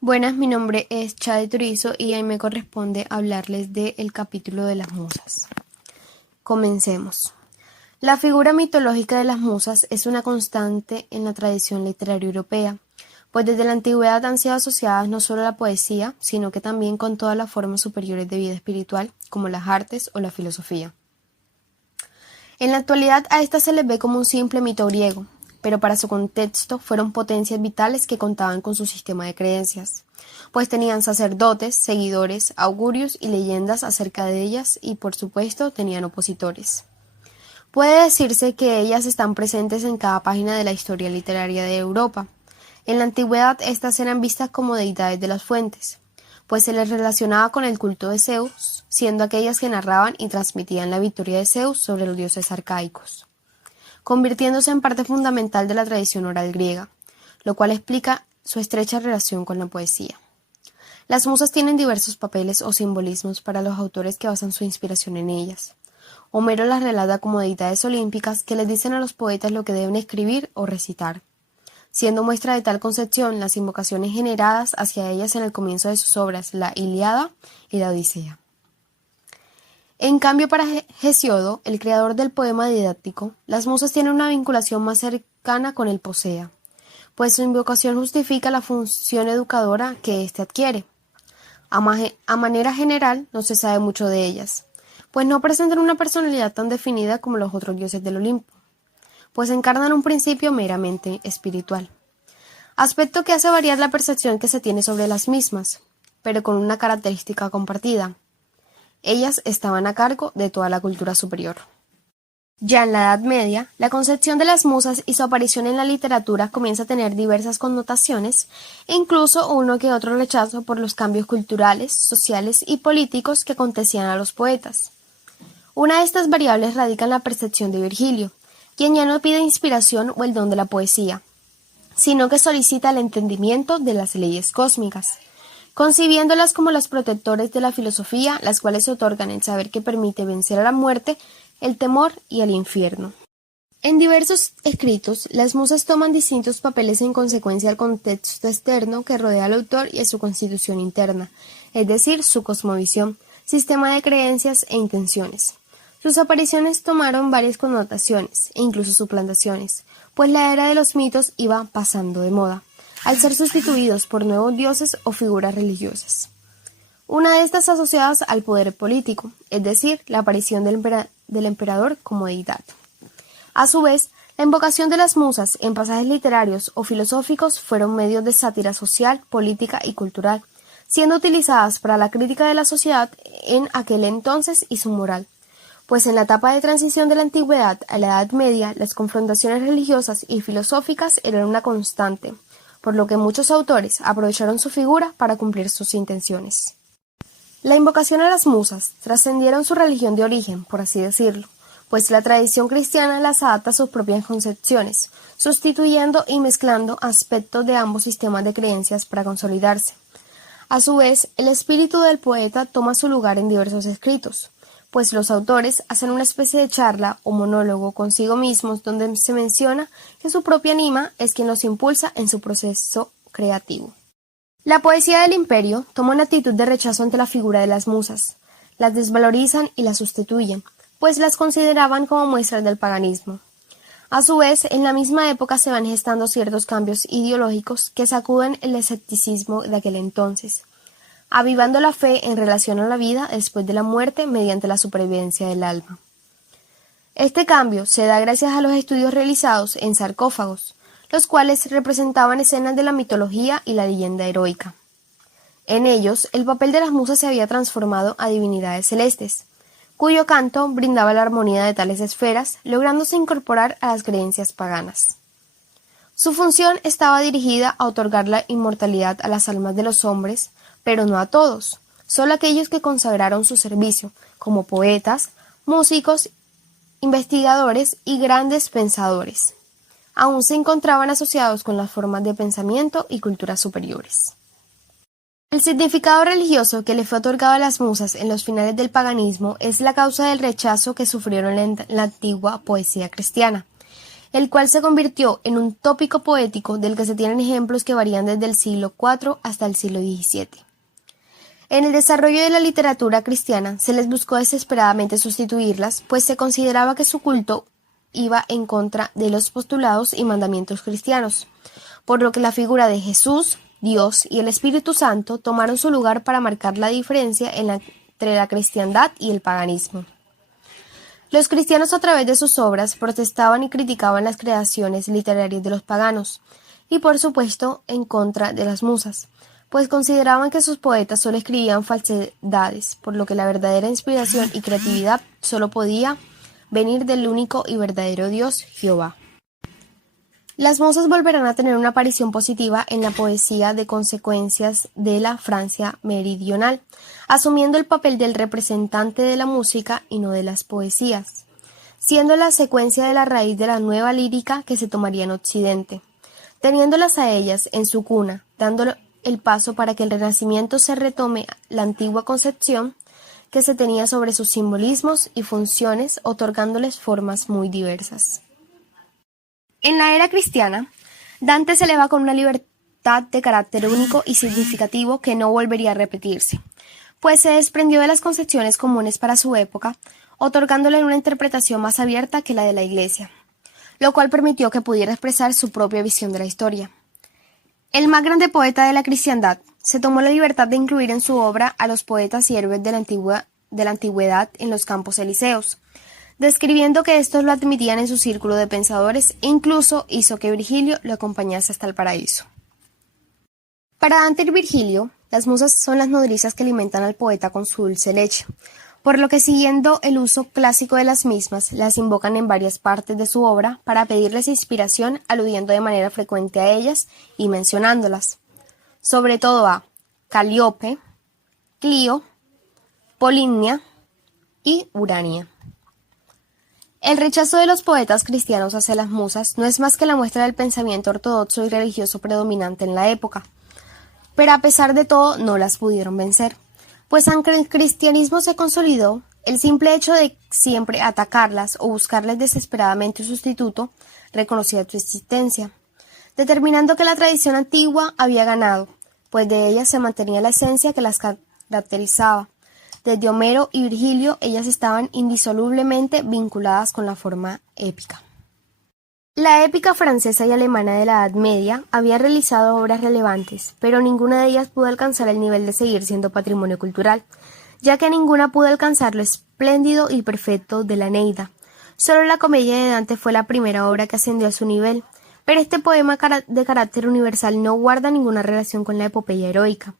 Buenas, mi nombre es Chade Turizo y hoy me corresponde hablarles del capítulo de las musas. Comencemos. La figura mitológica de las musas es una constante en la tradición literaria europea, pues desde la antigüedad han sido asociadas no solo a la poesía, sino que también con todas las formas superiores de vida espiritual, como las artes o la filosofía. En la actualidad a estas se les ve como un simple mito griego, pero para su contexto fueron potencias vitales que contaban con su sistema de creencias, pues tenían sacerdotes, seguidores, augurios y leyendas acerca de ellas y por supuesto tenían opositores. Puede decirse que ellas están presentes en cada página de la historia literaria de Europa. En la antigüedad estas eran vistas como deidades de las fuentes, pues se les relacionaba con el culto de Zeus, siendo aquellas que narraban y transmitían la victoria de Zeus sobre los dioses arcaicos, convirtiéndose en parte fundamental de la tradición oral griega, lo cual explica su estrecha relación con la poesía. Las musas tienen diversos papeles o simbolismos para los autores que basan su inspiración en ellas. Homero las relata como deidades olímpicas que les dicen a los poetas lo que deben escribir o recitar, siendo muestra de tal concepción las invocaciones generadas hacia ellas en el comienzo de sus obras, la Ilíada y la Odisea. En cambio, para Hesíodo, el creador del poema didáctico, las musas tienen una vinculación más cercana con el Posea, pues su invocación justifica la función educadora que éste adquiere. A manera general, no se sabe mucho de ellas, pues no presentan una personalidad tan definida como los otros dioses del Olimpo, pues encarnan un principio meramente espiritual, aspecto que hace variar la percepción que se tiene sobre las mismas, pero con una característica compartida. Ellas estaban a cargo de toda la cultura superior. Ya en la Edad Media, la concepción de las musas y su aparición en la literatura comienza a tener diversas connotaciones e incluso uno que otro rechazo por los cambios culturales, sociales y políticos que acontecían a los poetas. Una de estas variables radica en la percepción de Virgilio, quien ya no pide inspiración o el don de la poesía, sino que solicita el entendimiento de las leyes cósmicas, concibiéndolas como los protectores de la filosofía, las cuales otorgan el saber que permite vencer a la muerte, el temor y el infierno. En diversos escritos, las musas toman distintos papeles en consecuencia al contexto externo que rodea al autor y a su constitución interna, es decir, su cosmovisión, sistema de creencias e intenciones. Sus apariciones tomaron varias connotaciones e incluso suplantaciones, pues la era de los mitos iba pasando de moda, al ser sustituidos por nuevos dioses o figuras religiosas. Una de estas asociadas al poder político, es decir, la aparición del emperador como deidad. A su vez, la invocación de las musas en pasajes literarios o filosóficos fueron medios de sátira social, política y cultural, siendo utilizadas para la crítica de la sociedad en aquel entonces y su moral, pues en la etapa de transición de la antigüedad a la Edad Media, las confrontaciones religiosas y filosóficas eran una constante, por lo que muchos autores aprovecharon su figura para cumplir sus intenciones. La invocación a las musas trascendieron su religión de origen, por así decirlo, pues la tradición cristiana las adapta a sus propias concepciones, sustituyendo y mezclando aspectos de ambos sistemas de creencias para consolidarse. A su vez, el espíritu del poeta toma su lugar en diversos escritos, pues los autores hacen una especie de charla o monólogo consigo mismos donde se menciona que su propia anima es quien los impulsa en su proceso creativo. La poesía del imperio toma una actitud de rechazo ante la figura de las musas, las desvalorizan y las sustituyen, pues las consideraban como muestras del paganismo. A su vez, en la misma época se van gestando ciertos cambios ideológicos que sacuden el escepticismo de aquel entonces, avivando la fe en relación a la vida después de la muerte mediante la supervivencia del alma. Este cambio se da gracias a los estudios realizados en sarcófagos, los cuales representaban escenas de la mitología y la leyenda heroica. En ellos, el papel de las musas se había transformado a divinidades celestes, cuyo canto brindaba la armonía de tales esferas, lográndose incorporar a las creencias paganas. Su función estaba dirigida a otorgar la inmortalidad a las almas de los hombres, pero no a todos, solo aquellos que consagraron su servicio, como poetas, músicos, investigadores y grandes pensadores. Aún se encontraban asociados con las formas de pensamiento y culturas superiores. El significado religioso que le fue otorgado a las musas en los finales del paganismo es la causa del rechazo que sufrieron en la antigua poesía cristiana, el cual se convirtió en un tópico poético del que se tienen ejemplos que varían desde el siglo IV hasta el siglo XVII. En el desarrollo de la literatura cristiana se les buscó desesperadamente sustituirlas, pues se consideraba que su culto iba en contra de los postulados y mandamientos cristianos, por lo que la figura de Jesús, Dios y el Espíritu Santo tomaron su lugar para marcar la diferencia entre la cristiandad y el paganismo. Los cristianos a través de sus obras protestaban y criticaban las creaciones literarias de los paganos, y por supuesto en contra de las musas, pues consideraban que sus poetas solo escribían falsedades, por lo que la verdadera inspiración y creatividad solo podía venir del único y verdadero Dios, Jehová. Las musas volverán a tener una aparición positiva en la poesía de consecuencias de la Francia meridional, asumiendo el papel del representante de la música y no de las poesías, siendo la secuencia de la raíz de la nueva lírica que se tomaría en Occidente, teniéndolas a ellas en su cuna, dando el paso para que el Renacimiento se retome la antigua concepción que se tenía sobre sus simbolismos y funciones, otorgándoles formas muy diversas. En la era cristiana, Dante se eleva con una libertad de carácter único y significativo que no volvería a repetirse, pues se desprendió de las concepciones comunes para su época, otorgándole una interpretación más abierta que la de la Iglesia, lo cual permitió que pudiera expresar su propia visión de la historia. El más grande poeta de la cristiandad se tomó la libertad de incluir en su obra a los poetas y héroes de la antigüedad en los campos elíseos, describiendo que estos lo admitían en su círculo de pensadores e incluso hizo que Virgilio lo acompañase hasta el paraíso. Para Dante y Virgilio, las musas son las nodrizas que alimentan al poeta con su dulce leche, por lo que siguiendo el uso clásico de las mismas, las invocan en varias partes de su obra para pedirles inspiración, aludiendo de manera frecuente a ellas y mencionándolas, sobre todo a Calíope, Clio, Polinia y Urania. El rechazo de los poetas cristianos hacia las musas no es más que la muestra del pensamiento ortodoxo y religioso predominante en la época, pero a pesar de todo no las pudieron vencer, pues aunque el cristianismo se consolidó, el simple hecho de siempre atacarlas o buscarles desesperadamente un sustituto reconocía su existencia, determinando que la tradición antigua había ganado, pues de ellas se mantenía la esencia que las caracterizaba. Desde Homero y Virgilio, ellas estaban indisolublemente vinculadas con la forma épica. La épica francesa y alemana de la Edad Media había realizado obras relevantes, pero ninguna de ellas pudo alcanzar el nivel de seguir siendo patrimonio cultural, ya que ninguna pudo alcanzar lo espléndido y perfecto de la Eneida. Solo la Comedia de Dante fue la primera obra que ascendió a su nivel, pero este poema de carácter universal no guarda ninguna relación con la epopeya heroica.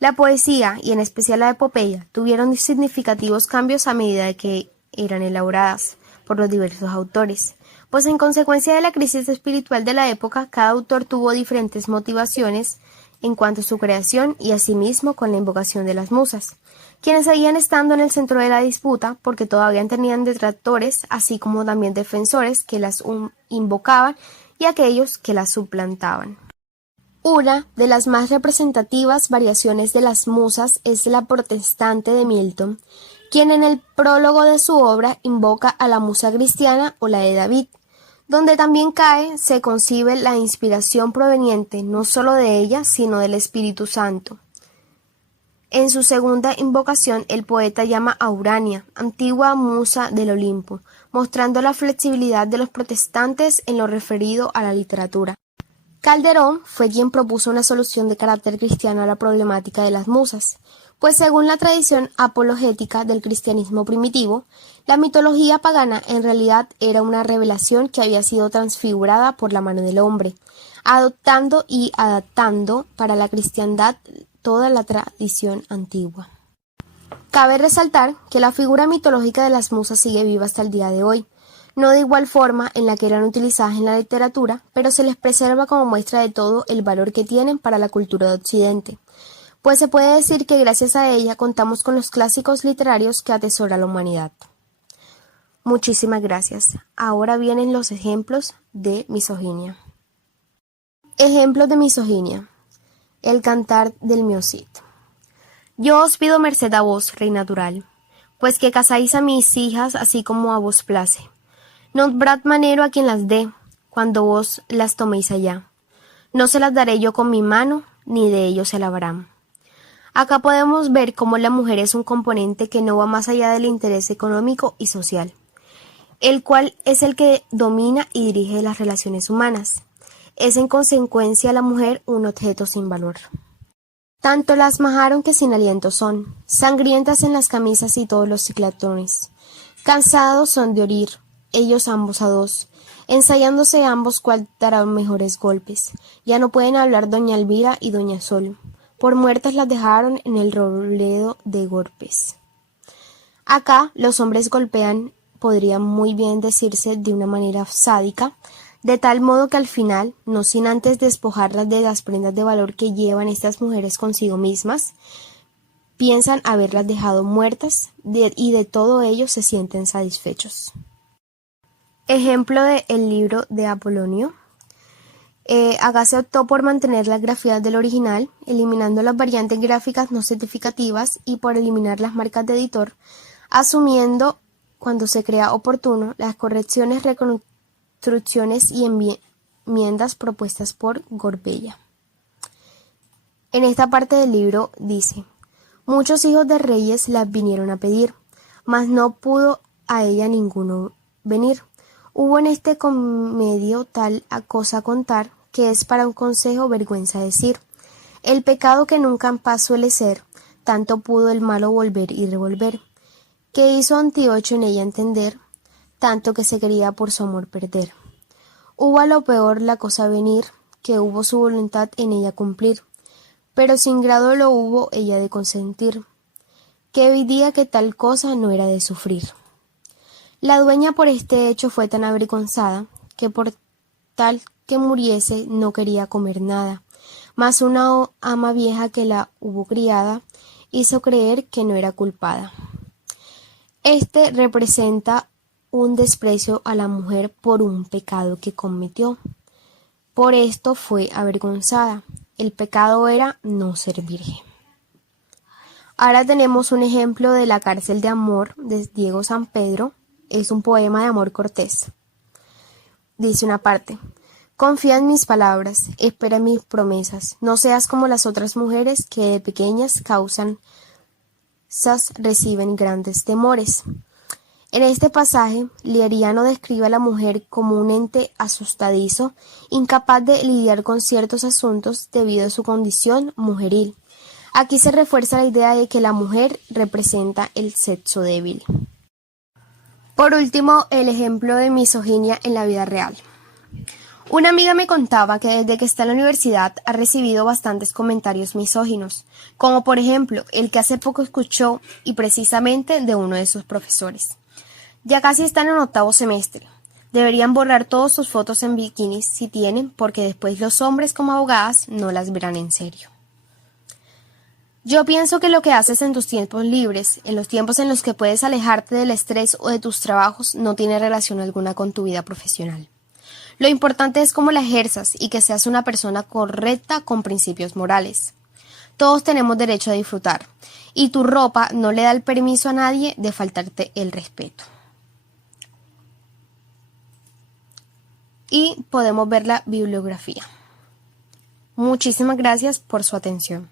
La poesía, y en especial la epopeya, tuvieron significativos cambios a medida de que eran elaboradas por los diversos autores, pues en consecuencia de la crisis espiritual de la época, cada autor tuvo diferentes motivaciones en cuanto a su creación y asimismo con la invocación de las musas, quienes seguían estando en el centro de la disputa porque todavía tenían detractores, así como también defensores que las invocaban y aquellos que las suplantaban. Una de las más representativas variaciones de las musas es la protestante de Milton, quien en el prólogo de su obra invoca a la musa cristiana o la de David, donde también se concibe la inspiración proveniente no solo de ella, sino del Espíritu Santo. En su segunda invocación, el poeta llama a Urania, antigua musa del Olimpo, mostrando la flexibilidad de los protestantes en lo referido a la literatura. Calderón fue quien propuso una solución de carácter cristiano a la problemática de las musas, pues según la tradición apologética del cristianismo primitivo, la mitología pagana en realidad era una revelación que había sido transfigurada por la mano del hombre, adoptando y adaptando para la cristiandad toda la tradición antigua. Cabe resaltar que la figura mitológica de las musas sigue viva hasta el día de hoy, no de igual forma en la que eran utilizadas en la literatura, pero se les preserva como muestra de todo el valor que tienen para la cultura de Occidente, pues se puede decir que gracias a ella contamos con los clásicos literarios que atesora la humanidad. Muchísimas gracias. Ahora vienen los ejemplos de misoginia. Ejemplos de misoginia. El cantar del Miocid. Yo os pido merced a vos, rey natural, pues que casáis a mis hijas así como a vos place. Nombrad manero a quien las dé, cuando vos las toméis allá. No se las daré yo con mi mano, ni de ellos se lavarán. Acá podemos ver cómo la mujer es un componente que no va más allá del interés económico y social, el cual es el que domina y dirige las relaciones humanas. Es en consecuencia la mujer un objeto sin valor. Tanto las majaron que sin aliento son, sangrientas en las camisas y todos los ciclatones. Cansados son de oír, ellos ambos a dos, ensayándose ambos cuál dará mejores golpes. Ya no pueden hablar doña Elvira y doña Sol. Por muertas las dejaron en el roledo de golpes. Acá los hombres golpean, podría muy bien decirse de una manera sádica, de tal modo que al final, no sin antes despojarlas de las prendas de valor que llevan estas mujeres consigo mismas, piensan haberlas dejado muertas y de todo ello se sienten satisfechos. Ejemplo de el libro de Apolonio. Acá se optó por mantener las grafías del original, eliminando las variantes gráficas no certificativas y por eliminar las marcas de editor, asumiendo, cuando se crea oportuno, las correcciones, reconstrucciones y enmiendas propuestas por Gorbella. En esta parte del libro dice: muchos hijos de reyes las vinieron a pedir, mas no pudo a ella ninguno venir. Hubo en este comedio tal cosa contar, que es para un consejo vergüenza decir. El pecado que nunca en paz suele ser, tanto pudo el malo volver y revolver, que hizo Antiocho en ella entender, tanto que se quería por su amor perder. Hubo a lo peor la cosa venir, que hubo su voluntad en ella cumplir, pero sin grado lo hubo ella de consentir, que veía que tal cosa no era de sufrir. La dueña por este hecho fue tan avergonzada, que por tal que muriese no quería comer nada, mas una ama vieja que la hubo criada hizo creer que no era culpada. Este representa un desprecio a la mujer por un pecado que cometió. Por esto fue avergonzada. El pecado era no ser virgen. Ahora tenemos un ejemplo de La cárcel de amor de Diego San Pedro. Es un poema de amor cortés. Dice una parte: confía en mis palabras, espera mis promesas, no seas como las otras mujeres que de pequeñas reciben grandes temores. En este pasaje, Lieriano describe a la mujer como un ente asustadizo, incapaz de lidiar con ciertos asuntos debido a su condición mujeril. Aquí se refuerza la idea de que la mujer representa el sexo débil. Por último, el ejemplo de misoginia en la vida real. Una amiga me contaba que desde que está en la universidad ha recibido bastantes comentarios misóginos, como por ejemplo el que hace poco escuchó, y precisamente de uno de sus profesores. Ya casi están en octavo semestre. Deberían borrar todas sus fotos en bikinis si tienen, porque después los hombres como abogadas no las verán en serio. Yo pienso que lo que haces en tus tiempos libres, en los tiempos en los que puedes alejarte del estrés o de tus trabajos, no tiene relación alguna con tu vida profesional. Lo importante es cómo la ejerzas y que seas una persona correcta con principios morales. Todos tenemos derecho a disfrutar, y tu ropa no le da el permiso a nadie de faltarte el respeto. Y podemos ver la bibliografía. Muchísimas gracias por su atención.